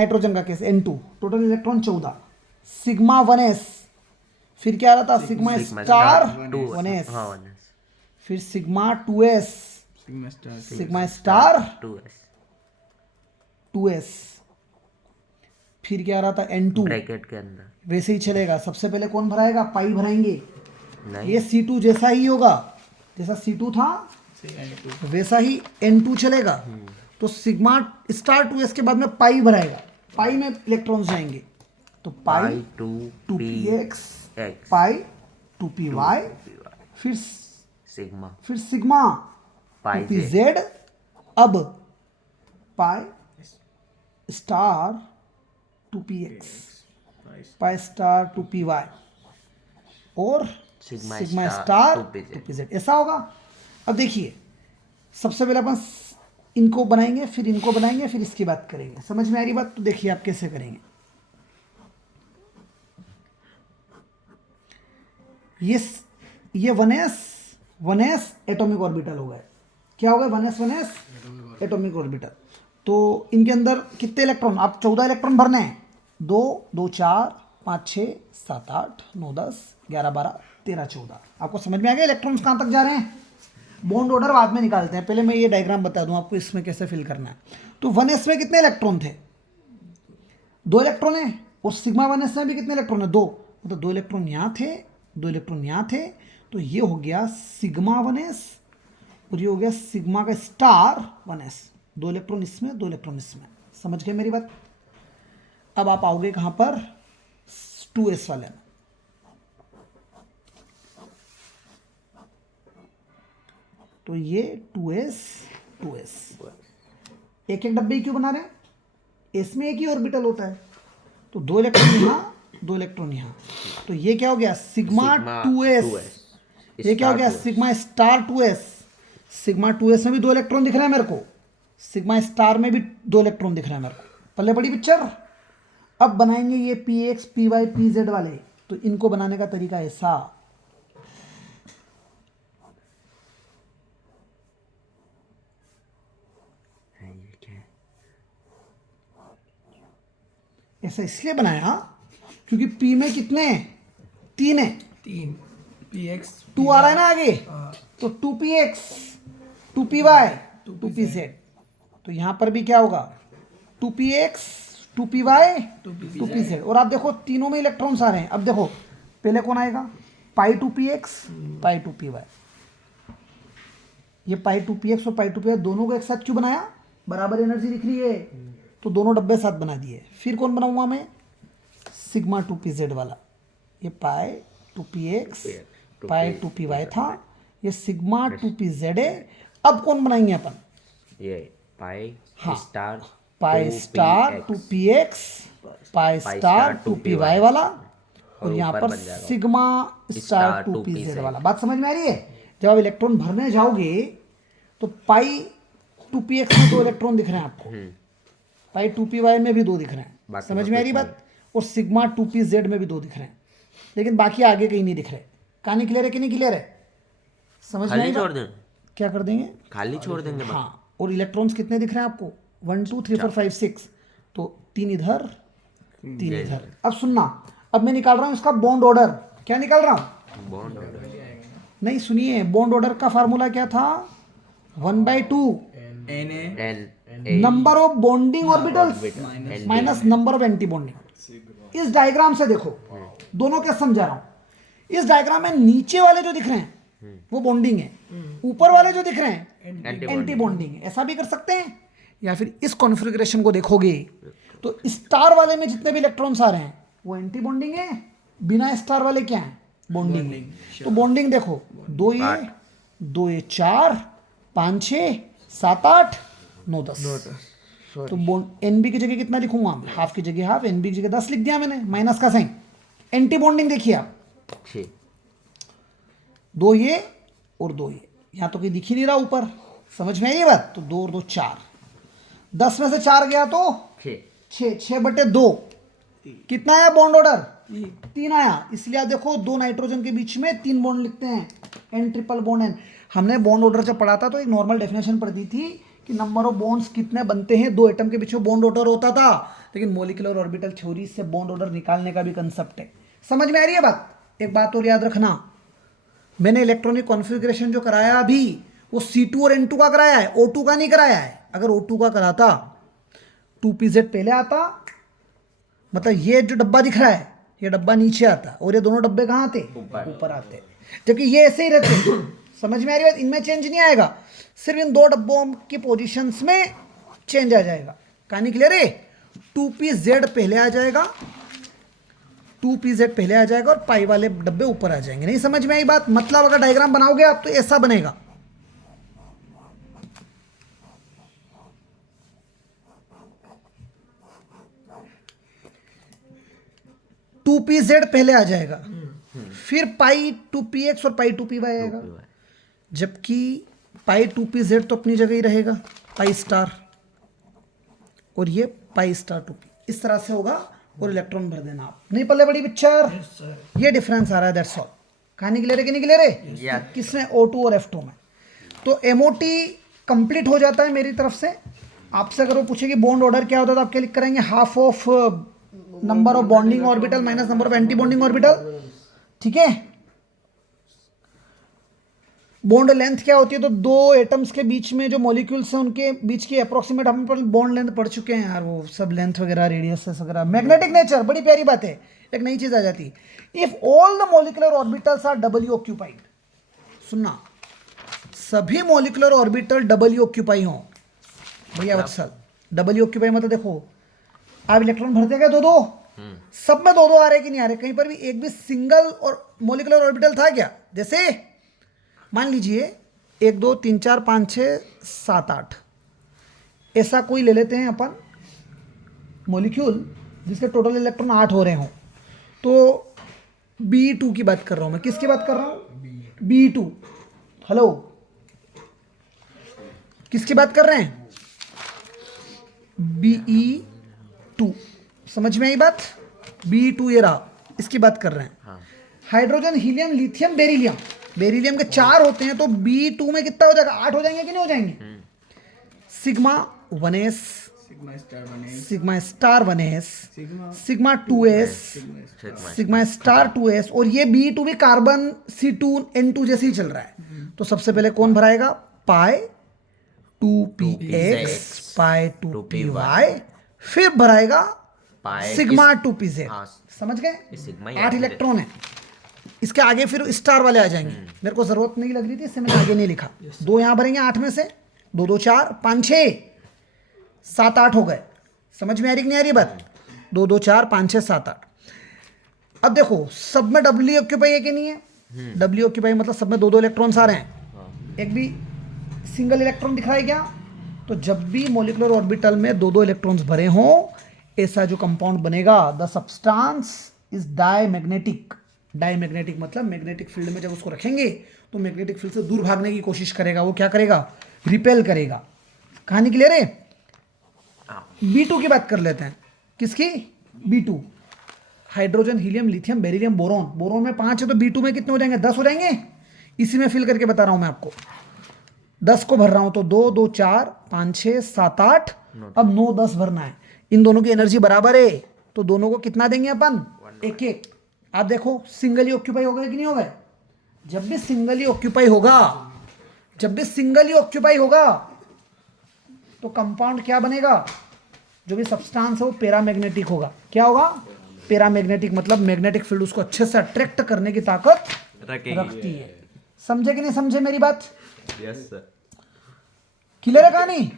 Nitrogen का case N2, total electron 14, sigma 1s, फिर क्या आ रहा था सिग्मा स्टार 1s, फिर sigma 2s, sigma star 2s, फिर क्या आ रहा था N2 ब्रैकेट के अंदर। वैसे ही चलेगा। सबसे पहले कौन भराएगा, पाई भराएंगे, नहीं, ये C2 जैसा ही होगा, जैसा C2 था वैसा ही N2 चलेगा। तो सिग्मा स्टार 2s के बाद में पाई भराएगा, पाई में इलेक्ट्रॉन्स जाएंगे, तो पाई 2px, पाई 2py, फिर सिग्मा सिग्मा पाई 2pz, अब pi star 2px, pi star 2py और सिग्मा स्टार 2pz, ऐसा होगा। अब देखिए सबसे पहले अपन इनको बनाएंगे, फिर इनको बनाएंगे, फिर इसकी बात करेंगे। समझ में आ रही बात? तो देखिए आप कैसे करेंगे। ये 1s एटॉमिक ऑर्बिटल हो गए। क्या हो गए? 1s atomic orbital. तो इनके अंदर कितने इलेक्ट्रॉन, आप 14 इलेक्ट्रॉन भरने हैं। 2 2 4 5 6 7 8 9 10 11 12 13 14। आपको समझ में आ गया इलेक्ट्रॉन्स कहाँ तक जा रहे हैं? बॉन्ड ऑर्डर बाद में निकालते हैं, पहले मैं ये डायग्राम बता दूं आपको इसमें कैसे फिल करना है। तो 1s में कितने इलेक्ट्रॉन थे? 2 इलेक्ट्रॉन है, और सिग्मा 1s में भी कितने इलेक्ट्रॉन है? 2। मतलब 2 इलेक्ट्रॉन यहाँ थे, 2 इलेक्ट्रॉन यहाँ थे, तो ये हो गया सिग्मा 1s और ये हो गया सिग्मा का स्टार 1s। 2 इलेक्ट्रॉन इसमें, 2 इलेक्ट्रॉन इसमें। समझ गए मेरी बात? अब आप आओगे कहाँ पर? 2s वाले में। तो ये 2s एक एक डब्बे क्यों बना रहे हैं? इसमें एक ही ऑर्बिटल होता है, तो 2 इलेक्ट्रॉन यहाँ, 2 इलेक्ट्रॉन यहाँ। तो ये क्या हो गया? Sigma 2s। ये क्या हो गया? Sigma star 2s। Sigma 2s में भी 2 इलेक्ट्रॉन दिख रहे हैं मेरे को, सिग्मा स्टार में भी 2 इलेक्ट्रॉन दिख रहे हैं मेरे को। पहले बड़ी पिक्चर। अब बनाएंगे ये px py pz वाले। तो इनको बनाने का तरीका ऐसा, ऐसा इसलिए बनाया क्योंकि P में कितने हैं? 3 है। 3 px 2 आ रहा है ना आगे, तो 2px 2py 2pz। तो यहां पर भी क्या होगा? 2px 2py 2pz। और आप देखो तीनों में इलेक्ट्रॉन्स आ रहे हैं। अब देखो पहले कौन आएगा? पाई 2px पाई 2py। ये पाई 2px और पाई 2py दोनों को एक साथ क्यों बनाया? बराबर एनर्जी दिख रही है, तो दोनों डब्बे साथ बना दिए। फिर कौन बनाऊंगा मैं? सिग्मा 2pz वाला। ये पाई 2px पाई 2py था, ये सिग्मा 2pz है। अब कौन बनाएंगे अपन? ये पाई हाँ, star pi star 2px pi star 2py वाला, और यहाँ पर सिग्मा स्टार 2pz वाला। बात समझ में आ रही है? जब आप इलेक्ट्रॉन भरने जाओगे तो पाई 2px में 2 इलेक्ट्रॉन दिख रहे हैं आपको, पाई 2py में भी 2 दिख रहे हैं। समझ में आ रही बात? और सिग्मा 2pz में भी 2 दिख रहे हैं, लेकिन बाकी आगे कहीं नहीं दिख रहे। कहानी क्लियर है कि नहीं क्लियर है? समझ में आई छोड़ बात? दें, क्या कर देंगे? खाली छोड़ देंगे। हाँ, और इलेक्ट्रॉन्स कितने दिख रहे हैं आपको? 1 2 3 4 5 6। तो 3 इधर 3 इधर। अब सुनना, अब मैं निकाल रहा हूँ इसका बॉन्ड ऑर्डर। क्या निकाल रहा हूँ? Bond order. नहीं, सुनिए, बॉन्ड ऑर्डर का फार्मूला क्या था? 1/2 number of bonding orbitals minus number of anti bonding. इस डायग्राम से देखो, दोनों क्या समझा रहा हूं। इस डायग्राम में नीचे वाले जो दिख रहे हैं वो बॉन्डिंग है, ऊपर वाले जो दिख रहे हैं एंटी बॉन्डिंग है। ऐसा भी कर सकते हैं, या फिर इस कॉन्फ़िगरेशन को देखोगे तो स्टार वाले में जितने भी इलेक्ट्रॉन्स आ रहे हैं वो एंटी बॉन्डिंग है, बिना स्टार वाले क्या है? बॉन्डिंग है। तो बॉन्डिंग देखो, 2 ये 4 5 6 7 8 9 10। तो NB की जगह कितना लिखूंगा? हाफ की जगह हाफ, NB की जगह 10 लिख दिया मैंने, माइनस का साइन। एंटी बॉन्डिंग देखिए आप, 2 ये और 2 ये, यहाँ तो कहीं दिख ही नहीं रहा ऊपर। समझ में आई ये बात? तो 2 और 2 4, 10 में से 4 गया तो 6/2। कितना आया बॉन्ड ऑर्डर? 3 आया। इसलिए आप देखो 2 नाइट्रोजन के बीच में 3 बॉन्ड लिखते हैं, N ट्रिपल बॉन्ड N। हमने बॉन्ड ऑर्डर जब पढ़ा था तो एक नॉर्मल डेफिनेशन पढ़ी थी कि नंबर ऑफ बॉन्ड्स कितने बनते हैं, 2 एटम के बीच में बॉन्ड ऑर्डर होता था। लेकिन मोलिकुलर ऑर्बिटल थ्योरी से बॉन्ड ऑर्डर निकालने का भी कंसेप्ट है। समझ में आ रही है बात? एक बात और याद रखना, मैंने इलेक्ट्रॉनिक कॉन्फ़िगरेशन जो कराया अभी वो C2 और N2 का कराया है, O2 का नहीं कराया है। अगर O2 का कराता 2pz पहले आता, मतलब ये जो डब्बा दिख रहा है ये डब्बा नीचे आता और ये दोनों डब्बे कहाँ आते? ऊपर आते। जबकि ये ऐसे ही रहते। समझ में आ रही है? इनमें चेंज नहीं आएगा, सिर्फ इन दो डब्बों की पोजीशंस में चेंज आ जाएगा। कहानी क्लियर है? 2pz पहले आ जाएगा, 2pz पहले आ जाएगा और पाई वाले डब्बे ऊपर आ जाएंगे। नहीं समझ में आई बात? मतलब अगर डायग्राम बनाओगे आप तो ऐसा बनेगा। टू पी जेड पहले आ जाएगा, फिर पाई 2px और पाई 2py आएगा। जबकि पाई 2pz तो अपनी जगह ही रहेगा, पाई स्टार, और ये पाई स्टार 2p, इस तरह से होगा। और इलेक्ट्रॉन भर देना आप। नहीं पल्ले बड़ी पिक्चर? ये डिफरेंस आ रहा है, दैट्स ऑल। कहानी क्लियर है कि नहीं क्लियर है? Yeah. किसमें? O2 और F2 में। तो MOT कंप्लीट हो जाता है मेरी तरफ से। आपसे अगर वो पूछे कि बॉन्ड ऑर्डर क्या होता है तो आप क्या लिख करेंगे? Half of number of bonding orbital minus number of anti bonding orbital. ठीक है? बॉन्ड लेंथ क्या होती है? तो दो एटम्स के बीच में जो मॉलिक्यूल्स हैं उनके बीच की अप्रोक्सीमेट हम पर बॉन्ड लेंथ पढ़ चुके हैं यार, वो सब लेंथ वगैरह, रेडियस वगैरह। मैग्नेटिक नेचर बड़ी प्यारी बात है, एक नई चीज आ जाती है। If all the molecular orbitals are doubly occupied, सुनना, सभी मॉलिकुलर ऑर्बिटल डबली ऑक्यूपाई हो भैया वत्सल। डबली ऑक्यूपाई मतलब देखो, आप इलेक्ट्रॉन भरते गए दो दो, सब में दो दो आ रहे कि नहीं आ रहे? कहीं पर भी एक भी सिंगल और मॉलिकुलर ऑर्बिटल था क्या? जैसे मान लीजिए 1 2 3 4 5 6 7 8, ऐसा कोई ले लेते हैं अपन मॉलिक्यूल जिसके टोटल इलेक्ट्रॉन 8 हो रहे हों। तो Be2 की बात कर रहा हूं मैं। किसकी बात कर रहा हूं? Be2। हेलो, किसकी बात कर रहे हैं? Be2। समझ में आई बात? Be2 ये रहा, इसकी बात कर रहे हैं। हाँ। Hydrogen, helium, lithium, beryllium. Beryllium के 4 होते हैं, तो Be2 में कितना हो जाएगा? 8 हो जाएंगे कि नहीं हो जाएंगे? Sigma 1s, Sigma star 1s, sigma star 1s, Sigma sigma 2s, Sigma. Sigma star 2s, और ये Be2 भी कार्बन C2N2 जैसे ही चल रहा है। तो सबसे पहले कौन भराएगा? पाई 2px, पाई 2py, फिर भराएगा पाई सिग्मा इस- 2pz। हाँ। समझ गए? ये सिग्मा ही 8 आगे इलेक्ट्रॉन है। इसके आगे फिर स्टार वाले आ जाएंगे। मेरे को जरूरत नहीं लग रही थी, इससे मैंने आगे नहीं लिखा। 2 यहां भरेंगे 8 में से, 2 2 4 5 6 7 8 हो गए। समझ में आ रही कि नहीं आ रही बात? 2 2 4 5 6 7 8। अब देखो, सब में डब्ल्यू ऑक्यूपाई है कि नहीं है? डब्ल्यू ऑक्यूपाई मतलब सब में 2 2 इलेक्ट्रॉन्स आ रहे हैं, एक भी सिंगल इलेक्ट्रॉन दिख रहा है क्या? तो जब भी मॉलिकुलर ऑर्बिटल में 2 2 इलेक्ट्रॉन्स भरे हों, ऐसा जो कंपाउंड बनेगा, the substance is diamagnetic. Diamagnetic मतलब मैग्नेटिक फील्ड में जब उसको रखेंगे तो मैग्नेटिक फील्ड से दूर भागने की कोशिश करेगा। वो क्या करेगा? रिपेल करेगा। कहानी क्लियर है? B2 की बात कर लेते हैं। किसकी? B2। Hydrogen, helium, lithium, beryllium, boron. Boron में 5 है तो B2 में कितने हो जाएंगे? 10 हो जाएंगे। इसी में फिल करके बता रहा हूं मैं आपको। 10 को भर रहा हूं तो 2 2 4 5 6 7 8, अब 9 10 भरना है। इन दोनों की एनर्जी बराबर है, तो दोनों को कितना देंगे अपन? 1 1। आप देखो, सिंगली ऑक्यूपाई हो गए कि नहीं हो गए? जब भी सिंगली ऑक्यूपाई होगा, जब भी सिंगली ऑक्यूपाई होगा तो कंपाउंड क्या बनेगा? जो भी सब्सटेंस है वो पैरामैग्नेटिक होगा। क्या होगा? पैरामैग्नेटिक मतलब मैग्नेटिक फील्ड उसको अच्छे से अट्रैक्ट करने की ताकत रखती है। समझे कि नहीं समझे मेरी बात? Yes sir. क्लियर है कहानी?